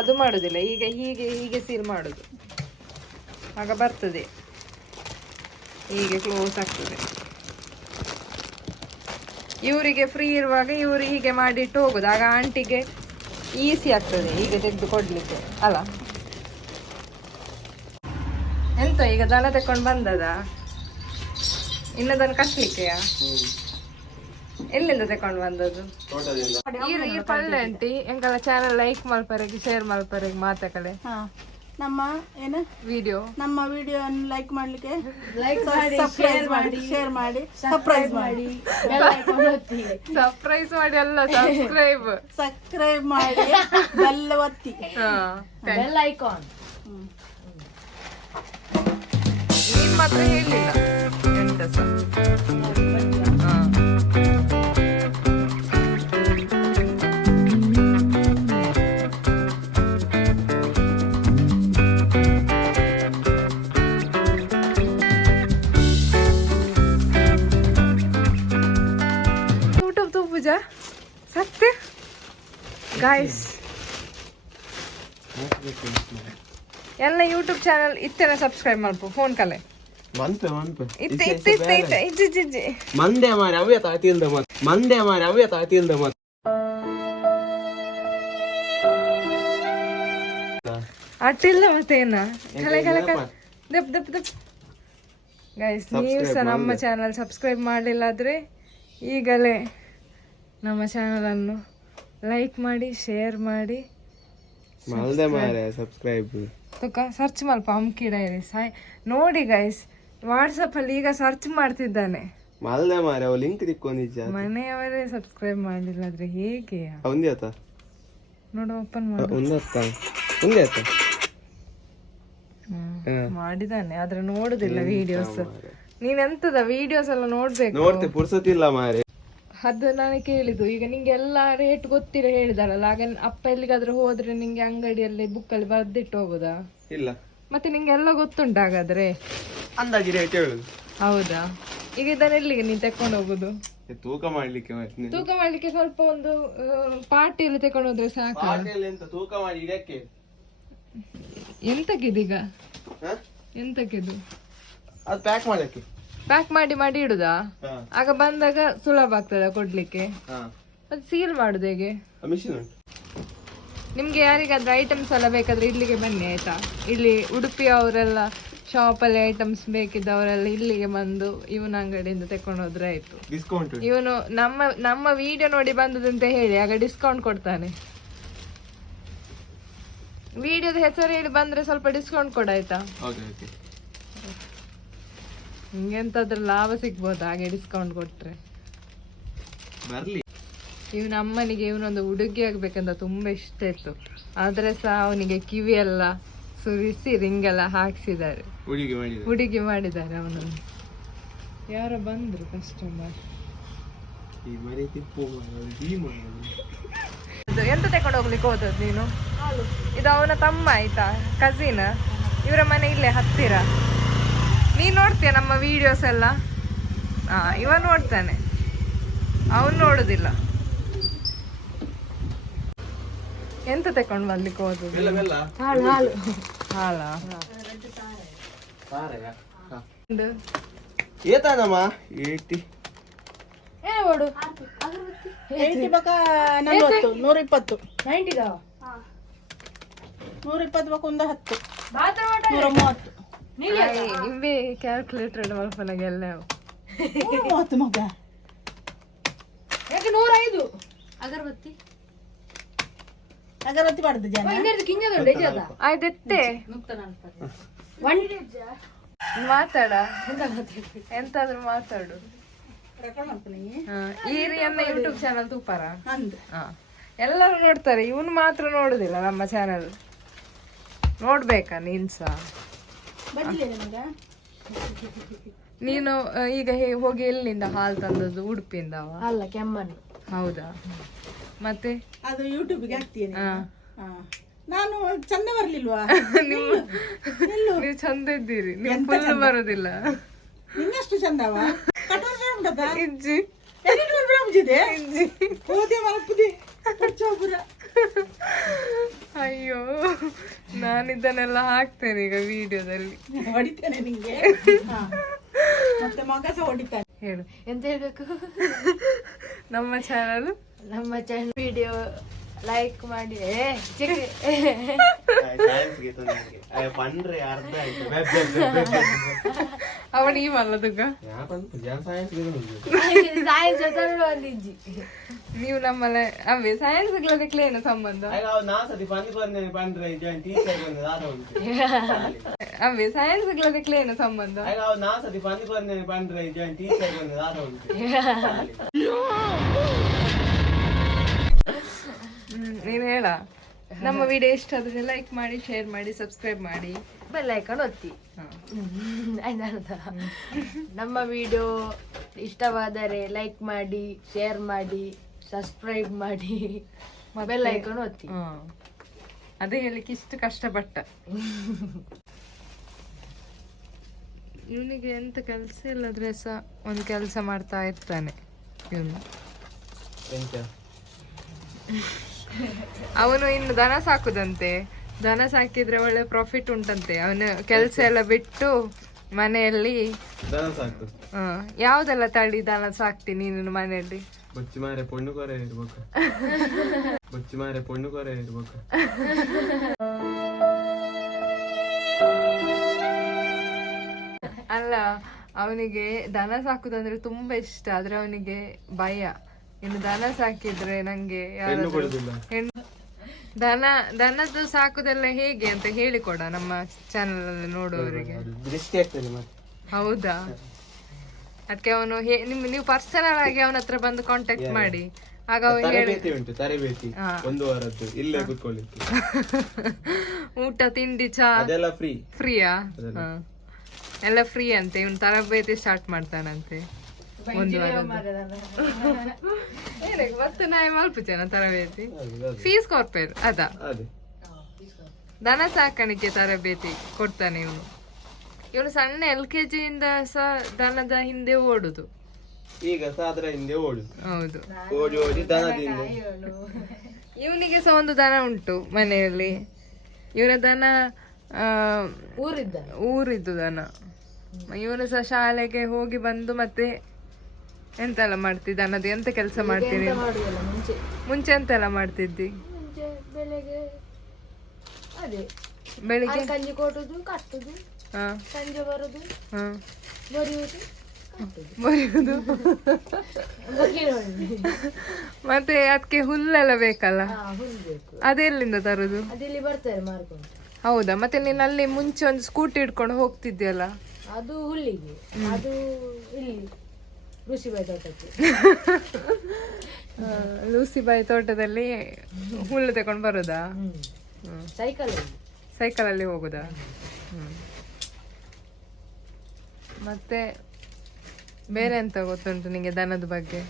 ಅದು ಮಾಡುದಿಲ್ಲ, ಈಗ ಹೀಗೆ ಹೀಗೆ ಸೀಲ್ ಮಾಡುದು, ಆಗ ಬರ್ತದೆ, ಹೀಗೆ ಕ್ಲೋಸ್ ಆಗ್ತದೆ. ಇವರಿಗೆ ಫ್ರೀ ಇರುವಾಗ ಇವರು ಹೀಗೆ ಮಾಡಿಟ್ಟು ಹೋಗುದು, ಆಗ ಆಂಟಿಗೆ ಈಸಿ ಆಗ್ತದೆ ಹೀಗೆ ತೆಗೆದು ಕೊಡ್ಲಿಕ್ಕೆ ಅಲ್ಲ. ಎಂತ ಈಗ ದನ ತಕೊಂಡು ಬಂದದ, ಇನ್ನದನ್ನು ಕಟ್ಲಿಕ್ಕೆಯಾ? ಎಲ್ಲಿಂದ ತಕೊಂಡು ಬಂದದ್ದು? ಈ ಪಲ್ಲೆ ಆಂಟಿ ಎಂಕಲ್ಲ ಚಾನಲ್ ಲೈಕ್ ಮಲ್ಪರೆಗೆ ಶೇರ್ ಮಲ್ಪರೆಗೆ ಮಾತಾಕಲೆ ನಮ್ಮ ಏನು ವಿಡಿಯೋ ಲೈಕ್ ಮಾಡ್ಲಿಕ್ಕೆ ಶೇರ್ ಮಾಡಿ ಸರ್ಪ್ರೈಸ್ ಮಾಡಿ ಅಲ್ಲ ಸಬ್ಸ್ಕ್ರೈಬ್ ಮಾಡಿ ಬೆಲ್ಲ ಒತ್ತಿ ಬೆಲ್ ಐಕಾನ್. ನೀನ್ ಮಾತ್ರ ಹೇಳಿಲ್ಲ ಎಂತ ಪೂಜಾ ಸತ್ಯ ಗಾಯ್ಸ್ ಎಲ್ಲ ಯೂಟ್ಯೂಬ್ ಚಾನಲ್ ಇತ್ತೆನ ಸಬ್ಸ್ಕ್ರೈಬ್ ಮಾಡ್ಪು ಫೋನ್ ಕಲೆ ಮಂದೆ ಮಾರಿ ಅವ್ಯ ತಾತಿಲ್ದ ಮತ್ ಅಟ್ಟಿಲ್ಲ ಮತ್ತೇನ ದಪ್ ದಪ್ ದಪ್ ಗೈಸ್, ನೀವು ಸಹ ನಮ್ಮ ಚಾನಲ್ ಸಬ್ಸ್ಕ್ರೈಬ್ ಮಾಡಲಿಲ್ಲ ಆದ್ರೆ ಈಗಲೇ ನಮ್ಮ ಚಾನಲ್ ಅನ್ನು ಲೈಕ್ ಮಾಡಿ ಶೇರ್ ಮಾಡಿ ಸಬ್ಸ್ಕ್ರೈಬ್ ಸರ್ಚ್ ಮಲ್ಪ ಅಮ್ಕಿ ಡೈರಿ ನೋಡಿ ಗೈಸ್, ವಾಟ್ಸಪ್ ಅಲ್ಲಿ ಈಗ ಸರ್ಚ್ ಮಾಡ್ತಿದ್ದಾನೆ. ಮನೆಯವರೇ ಸಬ್ಸ್ಕ್ರೈಬ್ ಮಾಡಲಿಲ್ಲ ಆದ್ರೆ ಹೇಗೆ ನೋಡು, ಓಪನ್ ಮಾಡಿದಾನೆ ಆದ್ರೆ ನೋಡುದಿಲ್ಲ ವಿಡಿಯೋಸ್. ನೀನೆಂತದ ವಿಡಿಯೋಸ್ ಎಲ್ಲ ನೋಡ್ಬೇಕು. ಅದು ನಾನು ಕೇಳಿದ್ದು, ಈಗ ನಿಂಗೆ ಎಲ್ಲ ರೇಟ್ ಗೊತ್ತಿರ ಹೇಳಿದಾರಲ್ಲ, ಆಗ ಅಪ್ಪ ಎಲ್ಲಿಗಾದ್ರೂ ಹೋದ್ರೆ ನಿಂಗೆ ಅಂಗಡಿಯಲ್ಲಿ ಬುಕ್ಕಲ್ಲಿ ಬರ್ದಿಟ್ಟು ಹೋಗುದಾ? ಇಲ್ಲ. ಮತ್ತೆ ನಿಂಗೆ ಎಲ್ಲ ಗೊತ್ತುಂಟಾಗಾದ್ರೆ ಅಂದಾಜಿ ರೇಟ್ ಹೇಳುದು. ಹೌದಾ? ಈಗ ಇದನ್ನ ಎಲ್ಲಿಗೆ ನೀನ್ ತಕೊಂಡು ಹೋಗುದು? ತೂಕ ಮಾಡ್ಲಿಕ್ಕೆ ಸ್ವಲ್ಪ ಒಂದು ಪಾರ್ಟಿಯಲ್ಲಿ ತಕೊಂಡು ಹೋದ್ರೆ ಸಾಕು. ತೂಕ ಮಾಡಿ ಇದಕ್ಕೆ ಎಂತಕ್ಕಿದೀಗ? ಎಂತಕ್ಕಿದು? ಅದು ಪ್ಯಾಕ್ ಮಾಡಕ್ಕೆ. ಪ್ಯಾಕ್ ಮಾಡಿ ಇಡುದಾ? ಆಗ ಬಂದಾಗ ಸುಲಭ ಆಗ್ತದ ಕೊಡ್ಲಿಕ್ಕೆ. ಮತ್ತೆ ಸೀಲ್ ಮಾಡುದು ಹೇಗೆ? ನಿಮ್ಗೆ ಯಾರಿಗಾದ್ರೂ ಐಟಮ್ಸ್ ಎಲ್ಲ ಬೇಕಾದ್ರೆ ಇಲ್ಲಿಗೆ ಬನ್ನಿ ಆಯ್ತಾ. ಇಲ್ಲಿ ಉಡುಪಿ ಅವರೆಲ್ಲ ಶಾಪಲ್ಲಿ ಐಟಮ್ಸ್ ಬೇಕಿದ್ದವರೆಲ್ಲ ಇಲ್ಲಿಗೆ ಬಂದು ಇವನ ಅಂಗಡಿಯಿಂದ ತಕೊಂಡು ಹೋದ್ರೆ ಆಯ್ತು. ಇವನು ನಮ್ಮ ವಿಡಿಯೋ ನೋಡಿ ಬಂದದಂತ ಹೇಳಿ ಆಗ ಡಿಸ್ಕೌಂಟ್ ಕೊಡ್ತಾನೆ. ವಿಡಿಯೋದ ಹೆಸರು ಹೇಳಿ ಬಂದ್ರೆ ಸ್ವಲ್ಪ ಡಿಸ್ಕೌಂಟ್ ಕೊಡಾಯ್ತಾ? ನಿಂಗೆಂತಾದ್ರೂ ಲಾಭ ಸಿಗ್ಬೋದು ಹಾಗೆ ಡಿಸ್ಕೌಂಟ್ ಕೊಟ್ರೆ. ಇವನ ಅಮ್ಮನಿಗೆ ಇವನೊಂದು ಹುಡುಗಿ ಆಗ್ಬೇಕಂತ ತುಂಬಾ ಇಷ್ಟ ಇತ್ತು, ಆದ್ರೆ ಸಹ ಅವನಿಗೆ ಕಿವಿ ಎಲ್ಲ ಸುರಿಸಿ ರಿಂಗ್ ಎಲ್ಲ ಹಾಕ್ಸಿದ್ದಾರೆ, ಹುಡುಗಿ ಮಾಡಿದ್ದಾರೆ ಅವನನ್ನು. ಯಾರೋ ಬಂದ್ರು ಕಸ್ಟಮರ್. ಎಂತ ತಕೊಂಡು ಹೋಗ್ಲಿಕ್ಕೆ ಹೋದದ್ದು ನೀನು? ಇದು ಅವನ ತಮ್ಮ ಆಯ್ತಾ, ಕಸಿನ್. ಇವರ ಮನೆ ಇಲ್ಲೇ ಹತ್ತಿರ. ನೀನ್ ನೋಡ್ತೀಯ ನಮ್ಮ ವಿಡಿಯೋಸ್ ಎಲ್ಲ? ಇವ ನೋಡ್ತಾನೆ, ಅವನು ನೋಡುದಿಲ್ಲ. ಎಂತ ತಕೊಂಡು ಬರ್ಲಿಕ್ಕೆ ಹೋದದ್ದು? ಹಾಲ ಏತಾನಮ್ಮ 80 120 ಬಕ ಒಂದು 10 130 ಇವೇ ಕ್ಯಾಲ್ಕುಲೇಟರ್ ಮಲ್ಪನಾಗೆಲ್ಲ 30 ಮಗ ಯಾಕೆ 105 ಅಗರಬತ್ತಿ ಮಾಡಿದ ಜನ ಆಯ್ದೆತ್ತೆ ಮಾತಾಡ, ಎಂತಾದ್ರೂ ಮಾತಾಡು. ಈರಿಯನ್ನ ಯೂಟ್ಯೂಬ್ ಚಾನಲ್ ತೂಪಾರ ಎಲ್ಲರೂ ನೋಡ್ತಾರೆ, ಇವನು ಮಾತ್ರ ನೋಡುದಿಲ್ಲ ನಮ್ಮ ಚಾನಲ್. ನೋಡ್ಬೇಕಾ ನೀನ್ಸ? ನೀನು ಈಗ ಹೋಗಿ ಎಲ್ಲಿಂದ ಹಾಲು ತಂದದ್ದು? ಉಡುಪಿಯಿಂದ ಅಲ್ಲ, ಕೆಮ್ಮಣ್ಣು. ಹೌದಾ? ಮತ್ತೆ ಅದು ಯೂಟ್ಯೂಬ್ಗೆ ಹಾಕ್ತೀನಿ. ನಾನು ಚಂದ ಬರ್ಲಿಲ್ವಾ? ನೀವು ಚಂದ ಇದ್ದೀರಿ, ನೀವು ಫುಲ್ ಬರೋದಿಲ್ಲ. ನಿನ್ನಷ್ಟು ಚಂದವ ಇಜ್ಜಿ ಓದಿ ಮರಪುದಿ ಚೋಪುರ ಅಯ್ಯೋ ನಾನಿದ್ದನ್ನೆಲ್ಲ ಹಾಕ್ತೇನೆ ಈಗ ವಿಡಿಯೋದಲ್ಲಿ. ಹೊಡಿತೇನೆ ನಿಂಗೆ. ಹಾ. ಮತ್ತೆ ಮಗ ಸಹ ಹೊಡಿತಾನೆ. ಹೇಳು ಎಂತ ಹೇಳ್ಬೇಕು? ನಮ್ಮ ಚಾನಲ್ ವಿಡಿಯೋ ಲೈಕ್ ಮಾಡಿ. ಪಂಡ್ರೆ ಅರ್ಧ ಆಯ್ತು ಅವನಿಗೆ ಮಲ್ಲದುಗ ನೀವು ನಮ್ಮಲ್ಲ ಅವೇ ಸೈನ್ಸ್ ಗಳದಕ್ಕೆ ಏನು ಸಂಬಂಧ? ಅವೇ ಸೈನ್ಸ್ ಗಳದಕ್ಕೆ ಏನು ಸಂಬಂಧ? ನೀನ್ ಹೇಳ. ನಮ್ಮ ವಿಡಿಯೋ ಇಷ್ಟ ಆದ್ರೆ ಲೈಕ್ ಮಾಡಿ, ಶೇರ್ ಮಾಡಿ, ಸಬ್ಸ್ಕ್ರೈಬ್ ಮಾಡಿ, ಬೆಲ್ ಐಕಾನ್ ಒತ್ತಿ. ನಮ್ಮ ವಿಡಿಯೋ ಇಷ್ಟವಾದರೆ ಲೈಕ್ ಮಾಡಿ, ಶೇರ್ ಮಾಡಿ, ಸಬ್ಸ್ಕ್ರೈಬ್ ಮಾಡಿ, ಬೆಲ್ ಐಕಾನ್ ಒತ್ತಿ. ಅದೇ ಹೇಳಿಕ್ಕೆ ಇಷ್ಟು ಕಷ್ಟಪಟ್ಟ. ಇವನಿಗೆ ಎಂತ ಕೆಲಸ ಇಲ್ಲದ್ರೆ ಸಹ ಒಂದು ಕೆಲಸ ಮಾಡ್ತಾ ಇರ್ತಾನೆ ಇವನು. ಅವನು ಇನ್ನು ದನ ಸಾಕುದಂತೆ. ದನ ಸಾಕಿದ್ರೆ ಒಳ್ಳೆ ಪ್ರಾಫಿಟ್ ಉಂಟಂತೆ. ಅವನು ಕೆಲಸ ಎಲ್ಲ ಬಿಟ್ಟು ಮನೆಯಲ್ಲಿ ಯಾವ್ದೆಲ್ಲ ತಳಿ ದನ ಸಾಕ್ತಿ ನೀನು ಮನೆಯಲ್ಲಿ? ಅಲ್ಲ, ಅವನಿಗೆ ದನ ಸಾಕುದಂದ್ರೆ ತುಂಬಾ ಇಷ್ಟ. ಆದ್ರೆ ಅವನಿಗೆ ಭಯ, ಇನ್ನು ದನ ಸಾಕಿದ್ರೆ ನಂಗೆ ದನದ್ದು ಸಾಕುದೆಲ್ಲ ಹೇಗೆ ಅಂತ ಹೇಳಿಕೊಡ ನಮ್ಮ ಚಾನಲ್ ಅಲ್ಲಿ ನೋಡುವವರಿಗೆ. ಹೌದಾ? ಅದಕ್ಕೆ ಅವನು ನೀವು ಪರ್ಸನಲ್ ಆಗಿ ಅವನ ಹತ್ರ ಬಂದು ಕಾಂಟ್ಯಾಕ್ಟ್ ಮಾಡಿ. ಆಗ ಊಟ ತಿಂಡಿ ಚಾ ಫ್ರೀಯಾ? ಎಲ್ಲ ಫ್ರೀ ಅಂತೆ. ಇವನು ತರಬೇತಿ ಸ್ಟಾರ್ಟ್ ಮಾಡ್ತಾನಂತೆ ಒಂದು ವಾರ. ಮತ್ತೆ ನಾಯಿ ಮಲ್ಪುಚೇನ ತರಬೇತಿ ಫೀಸ್ ಕೊರ್ಪೇರು ಅದ ದನ ಸಾಕಾಣಿಕೆ ತರಬೇತಿ ಕೊಡ್ತಾನೆ ಇವನು. ಇವನು ಸಣ್ಣ LKG ಇಂದ ಸಹ ದನದ ಹಿಂದೆ ಓಡುದು. ಈಗ ಸಾದ್ರ ಹಿಂದೆ ಓಡುದು. ಹೌದು, ಓಡಿ ಓಡಿ ದನದಿಂದ. ಇವನಿಗೆ ಸಹ ಒಂದು ದನ ಉಂಟು ಮನೆಯಲ್ಲಿ. ಇವನ ದನ ಊರಿದ್ದು ದನ. ಇವನು ಸಹ ಶಾಲೆಗೆ ಹೋಗಿ ಬಂದು ಮತ್ತೆ ಎಂತೆಲ್ಲ ಮಾಡ್ತಿದ್ದ? ದನದ ಎಂತ ಕೆಲಸ ಮಾಡ್ತೀನಿ? ಮುಂಚೆ ಎಂತೆಲ್ಲ ಮಾಡ್ತಿದ್ದಿ? ಬೆಳಿಗ್ಗೆ ಕಂಜಿ ಕೊಟ್ಟುದು, ಕಟ್ಟುದು, ಸಂಜೆ ಬರುದು, ಬರೆಯುವುದು. ಮತ್ತೆ ಅದಕ್ಕೆ ಹುಲ್ಲೆಲ್ಲ ಬೇಕಲ್ಲ, ಅದೆಲ್ಲಿಂದ ತರುದು? ಅದೆಲ್ಲಿ ಬರ್ತಾರೆ ಮಾರ್ಕೊಂಡು. ಹೌದಾ? ಮತ್ತೆ ನೀನ್ ಅಲ್ಲಿ ಮುಂಚೆ ಒಂದು ಸ್ಕೂಟಿ ಹಿಡ್ಕೊಂಡು ಹೋಗ್ತಿದ್ಯಲ್ಲ, ಅದು ಹುಲ್ಲಿಗೆ. ಅದು ಇಲ್ಲಿ ಲೂಸಿಬಾಯಿ ತೋಟಕ್ಕೆ. ಲೂಸಿಬಾಯಿ ತೋಟದಲ್ಲಿ ಹುಲ್ಲು ತಗೊಂಡು ಬರೋದಾ? ಸೈಕಲಲ್ಲಿ ಹೋಗುದಾ? ಮತ್ತೆ ಬೇರೆ ಎಂತ ಗೊತ್ತುಂಟು ನಿಂಗೆ ದನದ ಬಗ್ಗೆ?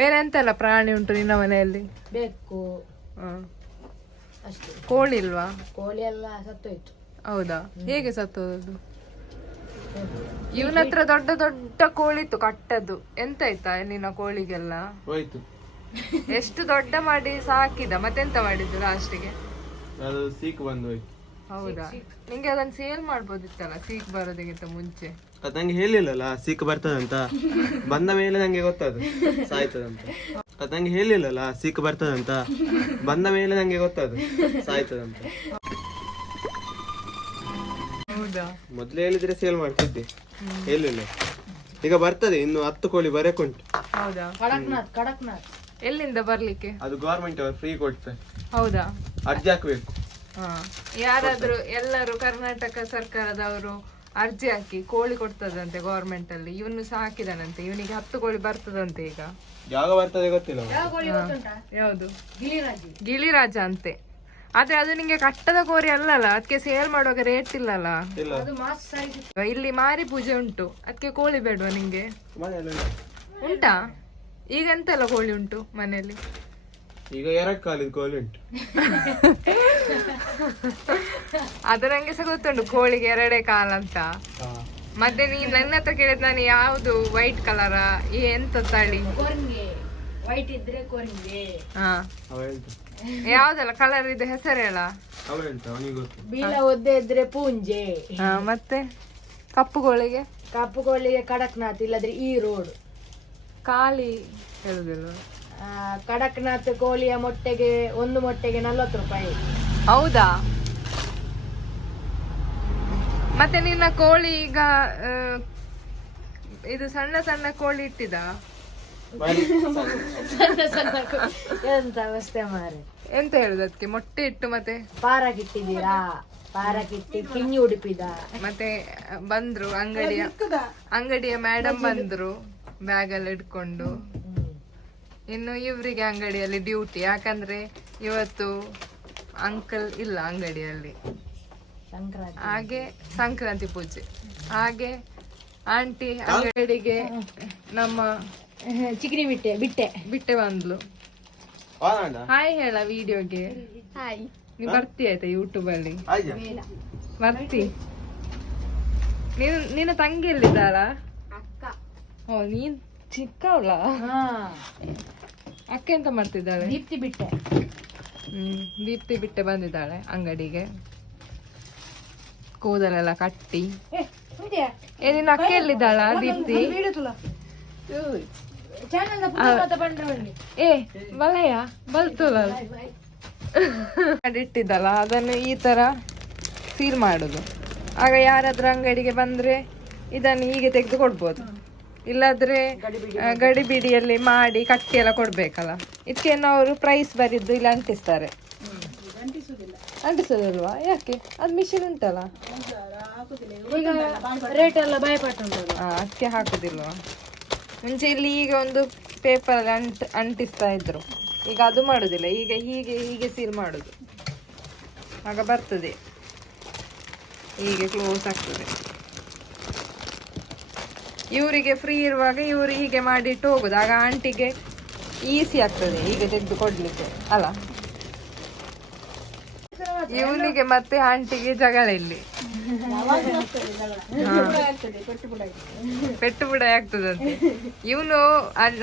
ಬೇರೆ ಎಂತೆಲ್ಲ ಪ್ರಾಣಿ ಉಂಟು ನಿನ್ನ ಮನೆಯಲ್ಲಿ? ಬೆಕ್ಕು ಅಷ್ಟೇ. ಕೋಳಿ ಇಲ್ವಾ? ಕೋಳಿ ಎಲ್ಲ ಸತ್ತೋಯ್ತು. ಹೌದಾ? ಹೇಗೆ ಸತ್ತೋದು? ಇವನ ಹತ್ರ ದೊಡ್ಡ ದೊಡ್ಡ ಕೋಳಿ ಇತ್ತು ಕಟ್ಟದ್ದು. ಎಂತ ಆಯ್ತಾ ನಿನ್ನ ಕೋಳಿಗೆಲ್ಲ? ಹೋಯ್ತು. ಎಷ್ಟು ದೊಡ್ಡ ಮಾಡಿ ಸಾಕಿದ, ಮತ್ತೆಂತ ಮಾಡಿದ್ದು ಲಾಸ್ಟಿಗೆ? ಅದು ಸೀಕ್ ಬಂದು ಹೋಯ್ತು. ಹೌದಾ? ನಿಂಗೆ ಅದನ್ನ ಸೇಲ್ ಮಾಡ್ಬೋದಿತ್ತಲ್ಲ ಸೀಕ್ ಬರೋದಕ್ಕಿಂತ ಮುಂಚೆ. ಅದು ನಂಗೆ ಹೇಳಿಲ್ಲಲ್ಲ ಸೀಕ್ ಬರ್ತದಂತ. ಬಂದ ಮೇಲೆ ನಂಗೆ ಗೊತ್ತದು ಸಾಯ್ತದಂತ. ಅದು ನಂಗೆ ಹೇಳಿಲ್ಲಲ್ಲ ಸೀಕ್ ಬರ್ತದಂತ. ಬಂದ ಮೇಲೆ ನಂಗೆ ಗೊತ್ತದು ಸಾಯ್ತದಂತ. ಹೌದಾ? ಮೊದ್ಲು ಹೇಳಿದ್ರೆ ಸೇಲ್ ಮಾಡ್ತಿದ್ದೆ, ಹೇಳಿಲ್ಲ. ಈಗ ಬರ್ತದೆ, ಇನ್ನು 10 ಕೋಳಿ ಬರಕುಂಟು. ಹೌದಾ? ಕಡಕ್ನಾಥ್ ಎಲ್ಲಿಂದ ಬರ್ಲಿಕ್ಕೆ? ಅದು ಗವರ್ಮೆಂಟ್ ಅವರು ಫ್ರೀ ಕೊಡ್ತಾರೆ. ಹೌದಾ? ಅರ್ಜಿ ಹಾಕ್ಬೇಕು. ಯಾರಾದ್ರೂ ಎಲ್ಲರೂ ಕರ್ನಾಟಕ ಸರ್ಕಾರದವರು ಅರ್ಜಿ ಹಾಕಿ ಕೋಳಿ ಕೊಡ್ತದಂತೆ ಗವರ್ಮೆಂಟ್ ಅಲ್ಲಿ. ಇವನು ಸಹ ಹಾಕಿದಾನಂತೆ. ಇವನಿಗೆ 10 ಕೋಳಿ ಬರ್ತದಂತೆ. ಈಗ ಯಾವಾಗ ಬರ್ತದೆ ಗೊತ್ತಿಲ್ಲ. ಯಾವುದು? ಗಿಳಿರಾಜ ಅಂತೆ. ಆದ್ರೆ ಅದು ನಿಂಗೆ ಕಟ್ಟದ ಕೋರಿ ಅಲ್ಲಲ್ಲ, ಅದಕ್ಕೆ ಸೇಲ್ ಮಾಡುವಾಗ ರೇಟ್ ಇಲ್ಲಲ್ಲ. ಇಲ್ಲಿ ಮಾರಿ ಪೂಜೆ ಉಂಟು, ಅದಕ್ಕೆ ಕೋಳಿ ಬೇಡವಾ ನಿಂಗೆ? ಉಂಟಾ? ಈಗ ಎಂತೆಲ್ಲ ಕೋಳಿ ಉಂಟು ಮನೆಯಲ್ಲಿ? ಈಗ 2 ಕಾಲಿನ ಕೋಳಿ ಉಂಟು. ಅದು ನಂಗೆ ಸಹ ಗೊತ್ತುಂಟು, ಕೋಳಿಗೆ 2 ಕಾಲ ಅಂತ. ಮತ್ತೆ ನೀನ್ ನನ್ನ ಹತ್ರ ಕೇಳಿದ್ ನಾನು ಯಾವ್ದು ವೈಟ್ ಕಲರ ಎಂತ ತಳಿ? ವೈಟ್ ಇದ್ರೆ ಕೋರಿಂಗೆ, ಹಾ ಅವ ಹೇಳ್ತ ಯಾವ್ದೆಲ್ಲ ಕಲರ್ ಇದೆ ಹೆಸರು ಹೇಳ. ಅವ ಹೇಳ್ತ ಅವನಿಗೆ ಗೊತ್ತು. ಬೀಳ ಒದ್ದೆ ಇದ್ರೆ ಪೂಂಜೆ, ಹಾ ಮತ್ತೆ ಕಪ್ಪುಗಳಿಗೆ ಕಪ್ಪು ಕೋಳಿಗೆ ಕಡಕ್ನಾಥ್, ಇಲ್ಲದ್ರೆ ಈ ರೋಡ್. ಖಾಲಿ ಹೇಳುದಿಲ್ಲ. ಕಡಕ್ನಾಥ್ ಕೋಳಿಯ ಮೊಟ್ಟೆಗೆ ಒಂದು ಮೊಟ್ಟೆಗೆ 40 ರೂಪಾಯಿ. ಹೌದಾ? ಮತ್ತೆ ನಿನ್ನ ಕೋಳಿ ಈಗ ಇದು ಸಣ್ಣ ಸಣ್ಣ ಕೋಳಿ ಇಟ್ಟಿದ? ಎಂತ ಅವಸ್ಥೆ ಮಾರೆ. ಎಂತ ಹೇಳುದು ಅದಕ್ಕೆ? ಮೊಟ್ಟೆ ಇಟ್ಟು ಮತ್ತೆ ಪಾರಕ್ಕಿಟ್ಟಿದ್ದೀರಾ? ಪಾರಕ್ಕಿಟ್ಟಿ ಕಿಂಜಿ ಉಡುಪಿದ. ಮತ್ತೆ ಬಂದ್ರು ಅಂಗಡಿಯ ಮೇಡಮ್ ಬಂದ್ರು ಬ್ಯಾಗ್ ಎಲ್ಲ ಇಟ್ಕೊಂಡು. ಇನ್ನು ಇವ್ರಿಗೆ ಅಂಗಡಿಯಲ್ಲಿ ಡ್ಯೂಟಿ, ಯಾಕಂದ್ರೆ ಇವತ್ತು ಅಂಕಲ್ ಇಲ್ಲ ಅಂಗಡಿಯಲ್ಲಿ, ಸಂಕ್ರಾಂತಿ ಹಾಗೆ ಸಂಕ್ರಾಂತಿ ಪೂಜೆ. ಹಾಗೆ ಆಂಟಿ ಅಂಗಡಿಗೆ ನಮ್ಮ ಚಿಕನಿ ಬಿಟ್ಟೆ ಬಿಟ್ಟೆ ಬಂದ್ಲು. ಹಾಯ್ ಹೇಳ ವಿಡಿಯೋಗೆ. ಹಾಯ್. ನೀ ಬರ್ತಿ ಆಯ್ತಾ ಯೂಟ್ಯೂಬ್ ಅಲ್ಲಿ? ಆಯ್ತಾ ಬರ್ತಿ? ನಿನ್ನ ತಂಗಿ ಎಲ್ಲಿದ್ದಾಳ? ಅಕ್ಕ. ಓ ನೀನ್ ಚಿಕ್ಕವಳ? ಅಕ್ಕ ಎಂತ ಮಾಡ್ತಿದ್ದಾಳೆ? ದೀಪ್ತಿ ಬಿಟ್ಟೆ. ದೀಪ್ತಿ ಬಿಟ್ಟೆ ಬಂದಿದ್ದಾಳೆ ಅಂಗಡಿಗೆ, ಕೂದಲೆಲ್ಲ ಕಟ್ಟಿ. ನಿನ್ನ ಅಕ್ಕ ಎಲ್ಲಿದ್ದಾಳ ದೀಪ್ತಿ? ಏ ಬಲಯ ಬಲ್ತುಲ ಇಟ್ಟಿದ್ದಲ್ಲ, ಅದನ್ನು ಈ ತರ ಸೀಲ್ ಮಾಡುದು. ಆಗ ಯಾರಾದ್ರೂ ಅಂಗಡಿಗೆ ಬಂದ್ರೆ ಇದನ್ನು ಹೀಗೆ ತೆಗೆದು ಕೊಡ್ಬೋದು, ಇಲ್ಲಾದ್ರೆ ಗಡಿಬಿಡಿಯಲ್ಲಿ ಮಾಡಿ ಕಟ್ಟಿ ಎಲ್ಲ ಕೊಡ್ಬೇಕಲ್ಲ. ಇದಕ್ಕೇನು ಅವರು ಪ್ರೈಸ್ ಬರಿದ್ದು ಇಲ್ಲಿ ಅಂಟಿಸ್ತಾರೆ. ಅಂಟಿಸೋದಲ್ವಾ? ಯಾಕೆ? ಅದು ಮಿಷಿನ್ ಉಂಟಲ್ಲ, ಈಗ ರೇಟ್ ಎಲ್ಲ ಭಯಪಟ್ಟು ಅದಕ್ಕೆ ಹಾಕುದಿಲ್ವಾ? ಮುಂಚೆ ಇಲ್ಲಿ ಈಗ ಒಂದು ಪೇಪರ್ ಅಲ್ಲಿ ಅಂಟಿಸ್ತಾ ಇದ್ರು, ಈಗ ಅದು ಮಾಡುದಿಲ್ಲ. ಈಗ ಹೀಗೆ ಹೀಗೆ ಸೀಲ್ ಮಾಡುದು, ಆಗ ಬರ್ತದೆ, ಹೀಗೆ ಕ್ಲೋಸ್ ಆಗ್ತದೆ. ಇವರಿಗೆ ಫ್ರೀ ಇರುವಾಗ ಇವರು ಹೀಗೆ ಮಾಡಿಟ್ಟು ಹೋಗುದು, ಆಗ ಆಂಟಿಗೆ ಈಸಿ ಆಗ್ತದೆ ಹೀಗೆ ತೆಗೆದು ಕೊಡ್ಲಿಕ್ಕೆ ಅಲ್ಲ. ಇವನಿಗೆ ಮತ್ತೆ ಆಂಟಿಗೆ ಜಗಳ ಇಲ್ಲಿ, ಪೆಟ್ಟು ಬುಡ ಆಗ್ತದಂತೆ. ಇವನು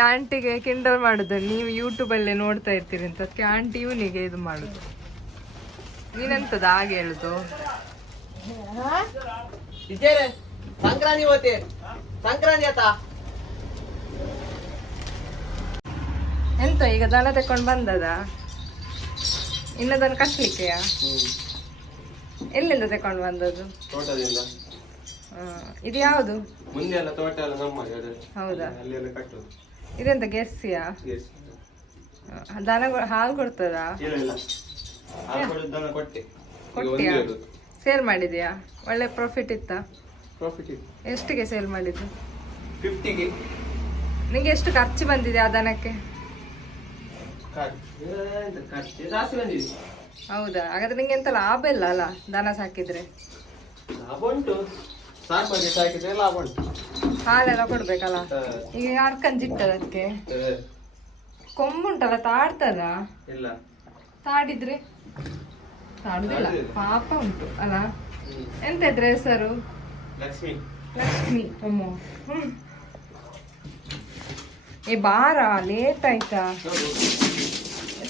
ಆಂಟಿಗೆ ಕಿಂಡಲ್ ಮಾಡುದು, ನೀವು ಯೂಟ್ಯೂಬ್ ಅಲ್ಲೇ ನೋಡ್ತಾ ಇರ್ತೀರಿ ಅಂತ. ಅದಕ್ಕೆ ಆಂಟಿ ಇವನಿಗೆ ಇದು ಮಾಡುದು. ನೀನೆಂತದ ಹಾಗೆ ಹೇಳುದು? ಸಂಕ್ರಾಂತಿ ಹೋತೆ ಸಂಕ್ರಾಂತಿ ಆತ ಎಂತ ಈಗ ದನ ತಕೊಂಡ್ ಬಂದದ? ಇನ್ನದನ್ನು ಕಟ್ಲಿಕ್ಕೆಯ? ಎಲ್ಲಿಂದ ತಕೊಂಡ್ ಬಂದದ್ದು? ತೋಟದಿಂದ. ಇದು ಯಾವುದು? ಮುಂದೆ ಎಲ್ಲ ತೋಟ ಎಲ್ಲ ನಮ್ಮ ಹೌದಾ? ಅಲ್ಲೆಲ್ಲ ಕಟ್ಟೋದು. ಇದೆಂತ ಗೆಸ್ಸಿಯಾ? ದನ ಹಾಲು ಕೊಡ್ತದಾ? ಇಲ್ಲ ಇಲ್ಲ, ದನ ಕೊಟ್ಟೆ. ಕೊಟ್ಟಿಯಾ? ಸೇಲ್ ಮಾಡಿದ್ಯಾ? ಒಳ್ಳೆ ಪ್ರಾಫಿಟ್ ಇತ್ತಾ? ಪ್ರಾಫಿಟ್ ಇದೆ. ಎಷ್ಟಿಗೆ ಸೇಲ್ ಮಾಡಿದ್ದು? 50ಗೆ. ನಿಂಗೆ ಎಷ್ಟು ಖರ್ಚು ಬಂದಿದೆ ಆ ದನಕ್ಕೆ? ಜಾಸ್ತಿ ಬಂದಿದೆ. ಹೌದಾ? ಹಾಗಾದ್ರೆ ನಿಂಗೆ ಎಂತ ಲಾಭ ಇಲ್ಲ ಅಲ್ಲ ದನ ಸಾಕಿದ್ರೆ? ಲಾಭ ಉಂಟು, ಸಾಕು ಸಾಕಿದ್ರೆ ಲಾಭ ಉಂಟು. ಹಾಲೆಲ್ಲ ಕೊಡ್ಬೇಕಲ್ಲ. ಈಗ ಹರ್ಕಂಜಿಟ್ಟದ ಅದಕ್ಕೆ ಕೊಂಬುಂಟಲ್ಲ, ತಾಡ್ತದ? ಇಲ್ಲ, ತಾಡಿದ್ರೆ ತಾಡುದಿಲ್ಲ, ಪಾಪ ಉಂಟು ಅಲ್ಲ. ಎಂತ ಇದ್ರೆ ಹೆಸರು? ಲಕ್ಷ್ಮಿ. ಲಕ್ಷ್ಮಿ. ಅಮ್ಮ ಏ ಬಾರ, ಲೇಟ್ ಆಯ್ತಾ?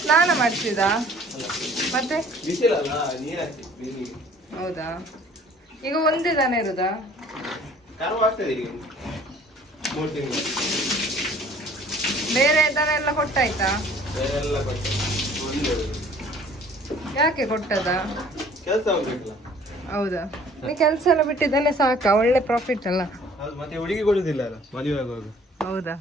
ಸ್ನಾನ ಮಾಡಿಸಿದ ಮತ್ತೆ? ಬಿಸಿಲಲ್ಲ, ನೀರ್ ಹಾಕಿ ಬಿಸಿಲಿಗೆ. ಹೌದಾ? ಈಗ ಒಂದೇ ದನ ಇರುದಾ? ಕರು ಆಗ್ತದೆ ಈಗ 3 ತಿಂಗಳು. ಬೇರೆ ದನ ಎಲ್ಲ ಕೊಟ್ಟಾಯ್ತಾ? ಬೇರೆಲ್ಲ ಕೊಟ್ಟೆ. ಯಾಕೆ ಕೊಟ್ಟದ? ಕೆಲಸ ಹೋಗ್ಬೇಕಲ್ಲ. ಹೌದಾ? ನೀ ಕೆಲಸ ಎಲ್ಲ ಬಿಟ್ಟಿದ್ದಲ್ಲೇ ಸಾಕ, ಒಳ್ಳೆ ಪ್ರಾಫಿಟ್ ಅಲ್ಲ. ಹೌದು, ಮತ್ತೆ ಹುಡುಗಿ ಕೊಡುದಿಲ್ಲ ಅಲ್ಲ ಮದುವೆ ಆಗುವಾಗ. ಹೌದಾ?